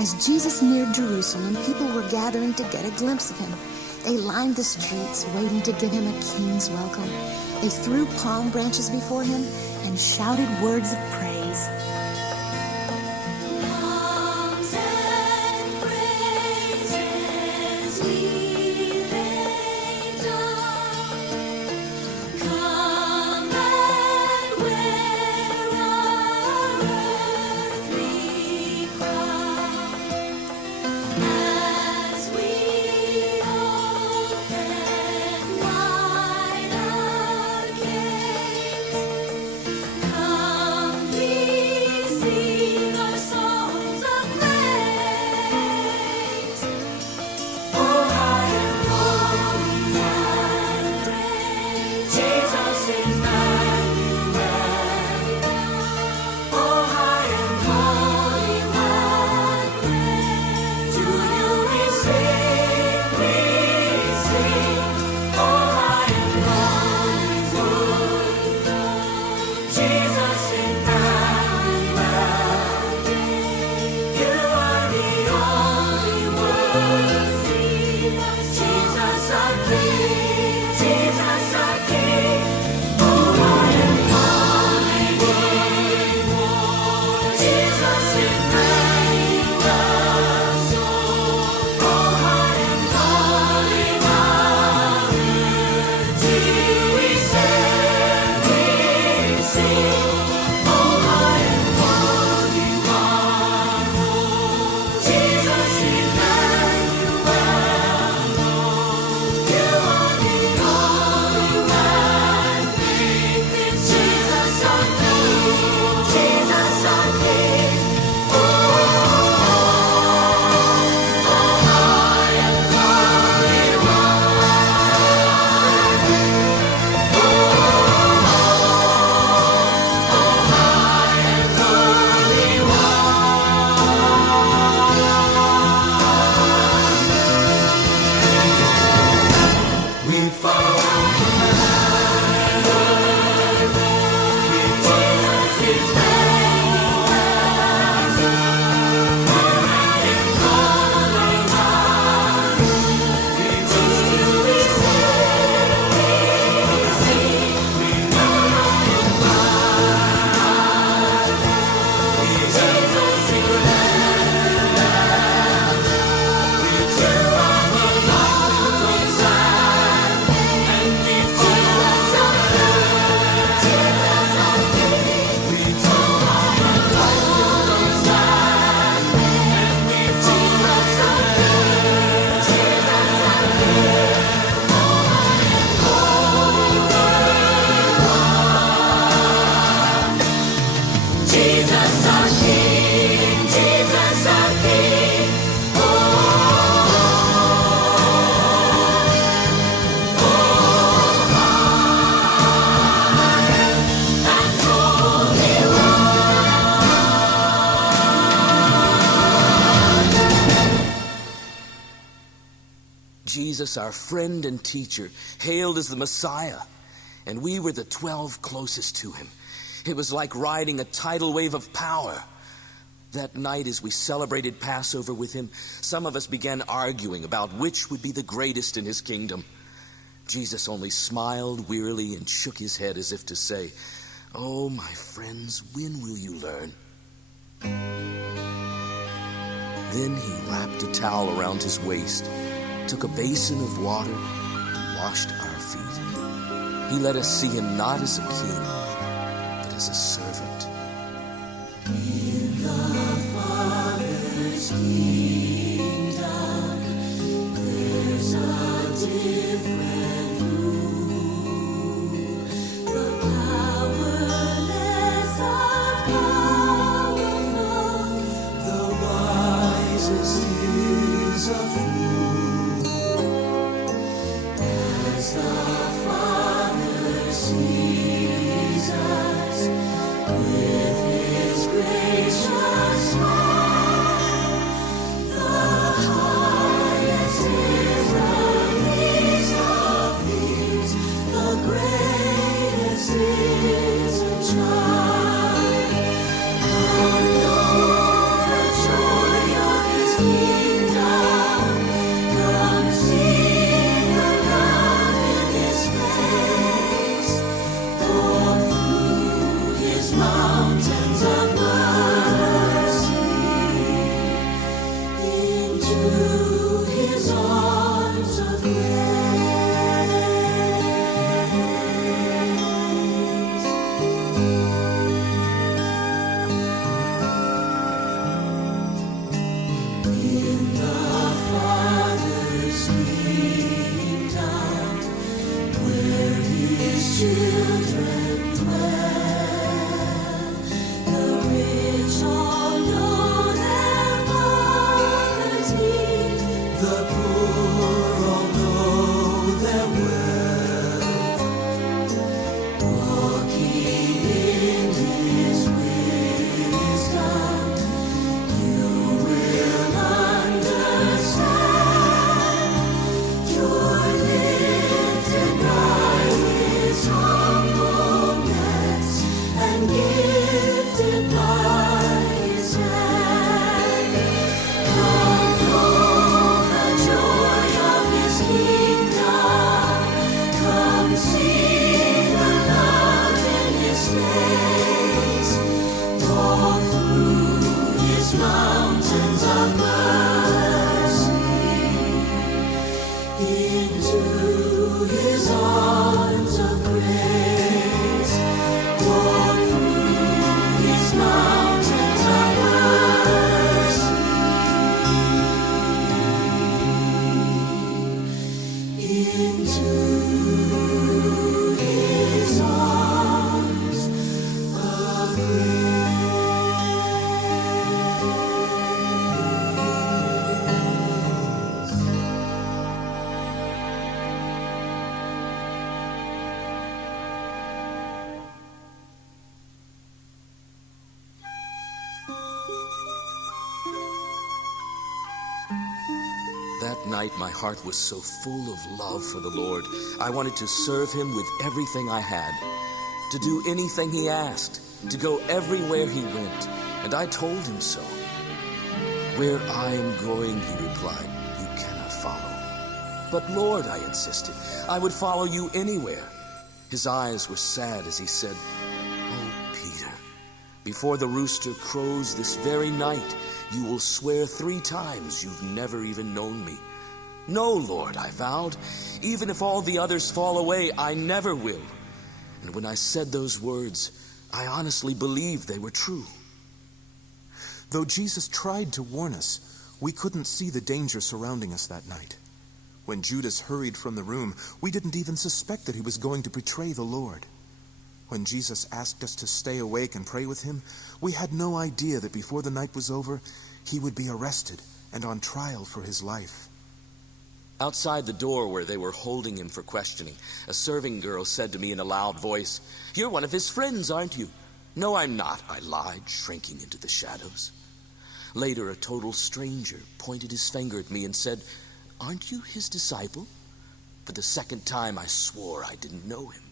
As Jesus neared Jerusalem, people were gathering to get a glimpse of him. They lined the streets, waiting to give him a king's welcome. They threw palm branches before him and shouted words of praise. Songs and praises we lay down. Come and wear our earthly crown. As we open wide our gates, come we sing our songs of praise. Oh, high and holy and great, Jesus Emmanuel. Oh, high and holy and great, to you we sing, we sing. Oh, high and holy, Jesus Emmanuel. You are the only worthy, Jesus our King, Jesus our King. Oh, high and holy, Jesus Emmanuel. Oh, high and holy, to you we sing, we sing. Oh, high and holy Jesus Emmanuel. You are the only one. It's Jesus our King, Jesus our King. Oh, high and holy we follow Jesus is Jesus our King, Jesus our King. Jesus, our friend and teacher, hailed as the Messiah, and we were the 12 closest to him. It was like riding a tidal wave of power. That night, as we celebrated Passover with him, some of us began arguing about which would be the greatest in his kingdom. Jesus only smiled wearily and shook his head as if to say, "Oh, my friends, when will you learn?" Then he wrapped a towel around his waist, took a basin of water, and washed our feet. He let us see him not as a king, but as a servant. In the Father's kingdom, there's a different rule. The powerless are powerful. The wisest is a fool. As the Father sees us, with his gracious smile, the highest is the least of night, my heart was so full of love for the Lord. I wanted to serve him with everything I had, to do anything he asked, to go everywhere he went, and I told him so. "Where I am going," he replied, "you cannot follow." "But Lord," I insisted, "I would follow you anywhere." His eyes were sad as he said, "Oh, Peter, before the rooster crows this very night, you will swear 3 times you've never even known me." "No, Lord," I vowed, "even if all the others fall away, I never will." And when I said those words, I honestly believed they were true. Though Jesus tried to warn us, we couldn't see the danger surrounding us that night. When Judas hurried from the room, we didn't even suspect that he was going to betray the Lord. When Jesus asked us to stay awake and pray with him, we had no idea that before the night was over, he would be arrested and on trial for his life. Outside the door where they were holding him for questioning, a serving girl said to me in a loud voice, "You're one of his friends, aren't you?" "No, I'm not," I lied, shrinking into the shadows. Later, a total stranger pointed his finger at me and said, "Aren't you his disciple?" For the second time, I swore I didn't know him.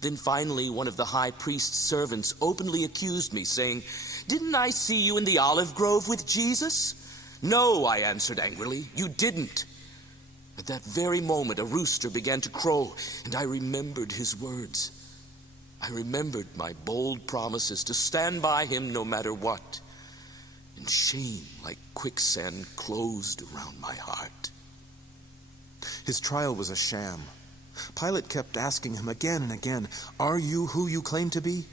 Then finally, one of the high priest's servants openly accused me, saying, "Didn't I see you in the olive grove with Jesus?" "No," I answered angrily, "you didn't." At that very moment, a rooster began to crow, and I remembered his words. I remembered my bold promises to stand by him no matter what. And shame, like quicksand, closed around my heart. His trial was a sham. Pilate kept asking him again and again, "Are you who you claim to be?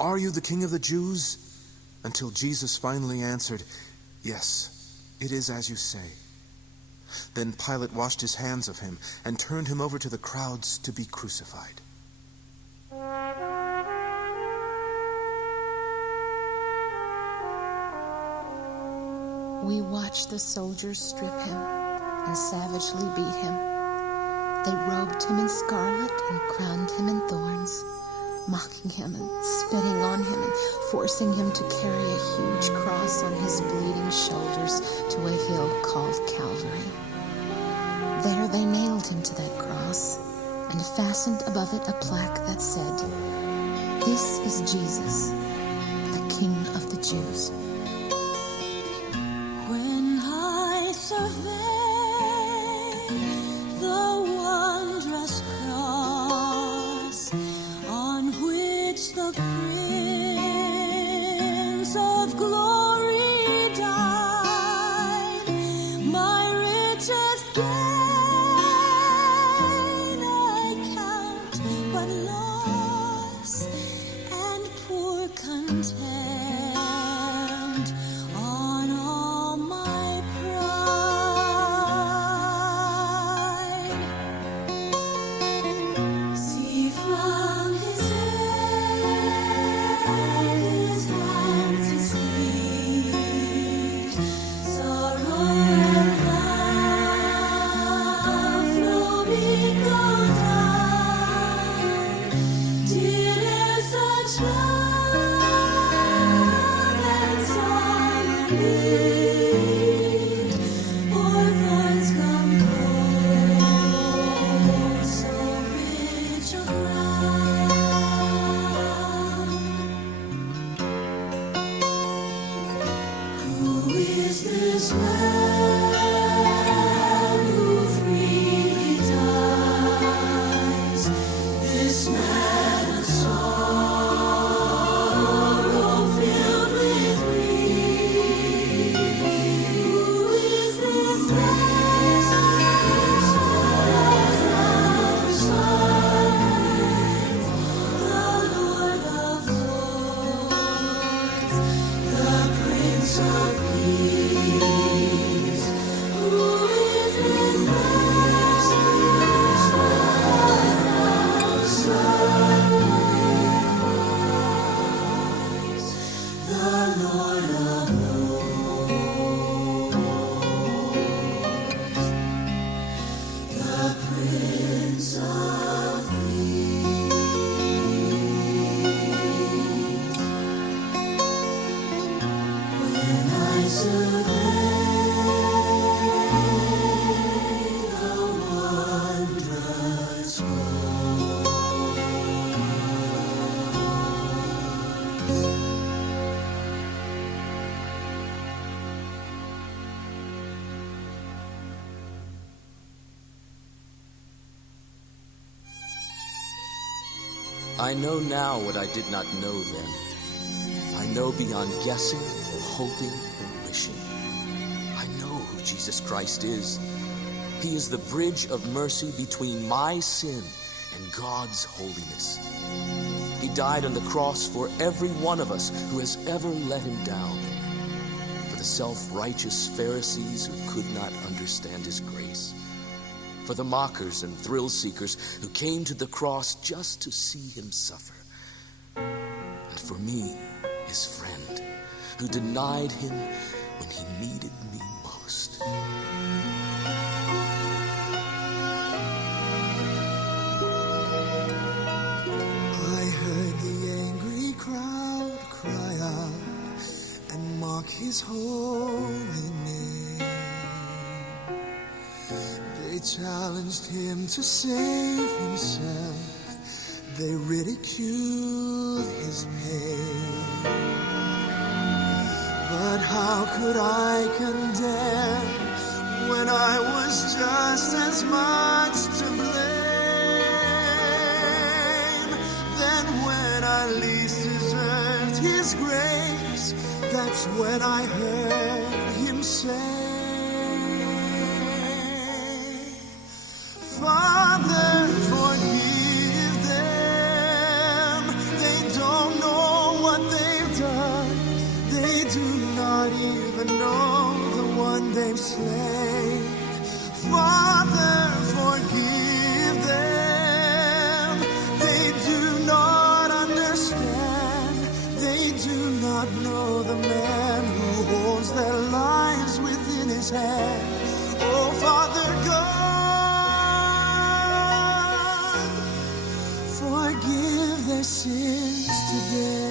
Are you the King of the Jews?" Until Jesus finally answered, "Yes, it is as you say." Then Pilate washed his hands of him and turned him over to the crowds to be crucified. We watched the soldiers strip him and savagely beat him. They robed him in scarlet and crowned him in thorns, mocking him and spitting on him and forcing him to carry a huge cross on his bleeding shoulders to a hill called Calvary. There they nailed him to that cross and fastened above it a plaque that said, "This is Jesus, the King of the Jews." When I survey the wondrous cross on which the Prince of Glory died, my richest gain I count but loss and poor contempt on all my pride. See from his head, his hands, his feet, sorrow and love flowing down. Did such love and sorrow meet, or thorns compose so rich a crown? Who is this man who freely dies? This man of sorrow filled with grief. Who is this man of sighs? The Lord of lords, the Prince of Peace. Who is this man of sacrifice? The Lord of lords, the Prince of Peace. When I survey I know now what I did not know then. I know beyond guessing, hoping, and wishing. I know who Jesus Christ is. He is the bridge of mercy between my sin and God's holiness. He died on the cross for every one of us who has ever let him down. For the self-righteous Pharisees who could not understand his grace. For the mockers and thrill-seekers who came to the cross just to see him suffer. And for me, his friend, who denied him when he needed me most. I heard the angry crowd cry out and mock his holy name. They challenged him to save himself. They ridiculed his name. But how could I condemn when I was just as much to blame? Then when I least deserved his grace, that's when I heard him say, Father, forgive them. They don't know what they've done. They do not even know the one they've slain. Father, forgive them. They do not understand. They do not know the man who holds their lives within his hand. Oh, Father God, forgive their sins today.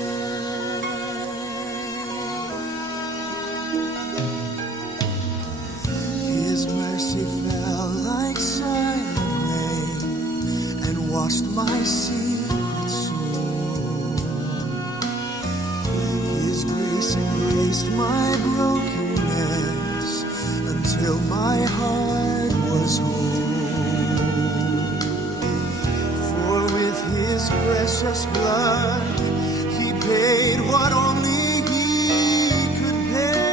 His mercy fell like silent rain and washed my secret soul. His grace embraced my brokenness until my heart was whole. For with his precious blood he paid what only he could pay,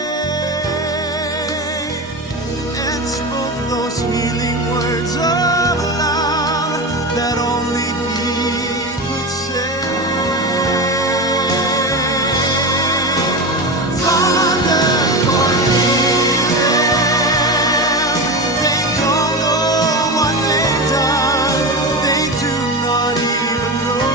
and spoke those healing words of love that only he could say. Father, forgive them. They don't know what they've done. They do not even know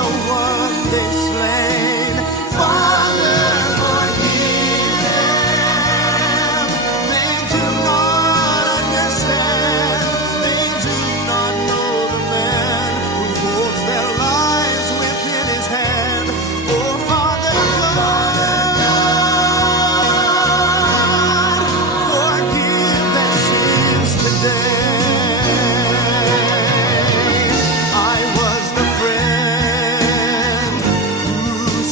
the one they've slain. Father, forgive them. They do not understand. They do not know the man who holds their lives within his hand. Oh, Father God, forgive their sins today. I was the friend who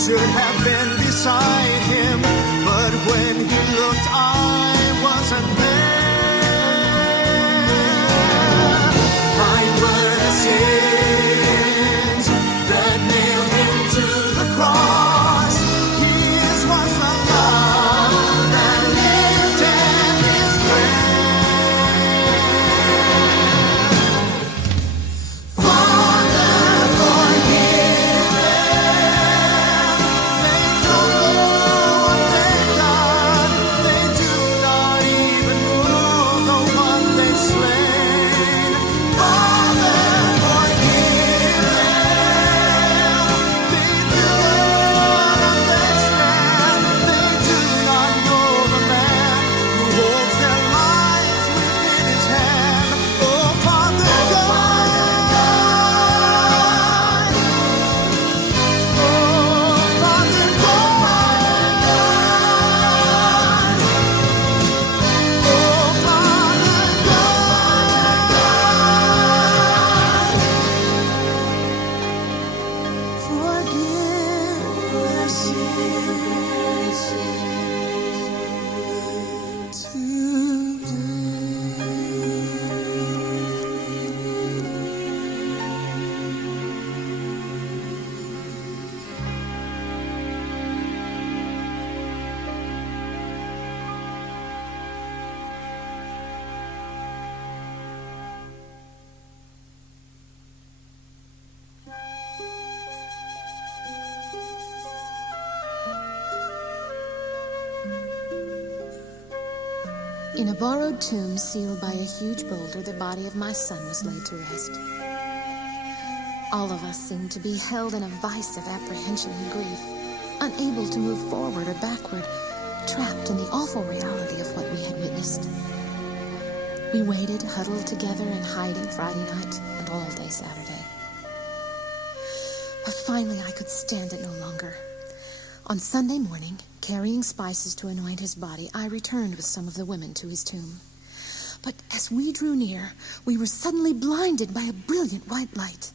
should have been beside him, but when he looked, I wasn't there. Mine were the sins that nailed him to the cross. His was the love that lifted his friend. Father, forgive them. They don't know what they've done. They do not even know the one they've slain. Father, forgive them. They do not understand. They do not know the man who holds their lives within his hand. Oh, Father God. Oh, Father God. Oh, Father God. Forgive their sins today. In a borrowed tomb sealed by a huge boulder, the body of my son was laid to rest. All of us seemed to be held in a vice of apprehension and grief, unable to move forward or backward, trapped in the awful reality of what we had witnessed. We waited, huddled together in hiding Friday night and all day Saturday. But finally I could stand it no longer. On Sunday morning, carrying spices to anoint his body, I returned with some of the women to his tomb. But as we drew near, we were suddenly blinded by a brilliant white light.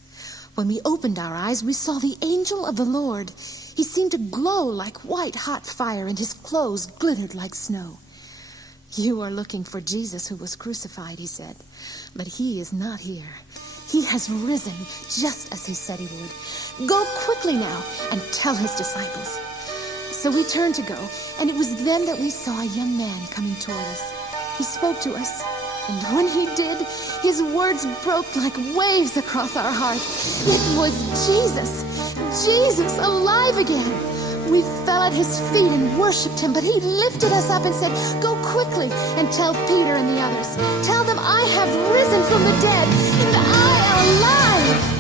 When we opened our eyes, we saw the angel of the Lord. He seemed to glow like white hot fire, and his clothes glittered like snow. "You are looking for Jesus who was crucified," he said, "but he is not here. He has risen just as he said he would. Go quickly now and tell his disciples." So we turned to go, and it was then that we saw a young man coming toward us. He spoke to us, and when he did, his words broke like waves across our hearts. It was Jesus! Jesus, alive again! We fell at his feet and worshipped him, but he lifted us up and said, "Go quickly and tell Peter and the others. Tell them I have risen from the dead, and I am alive!"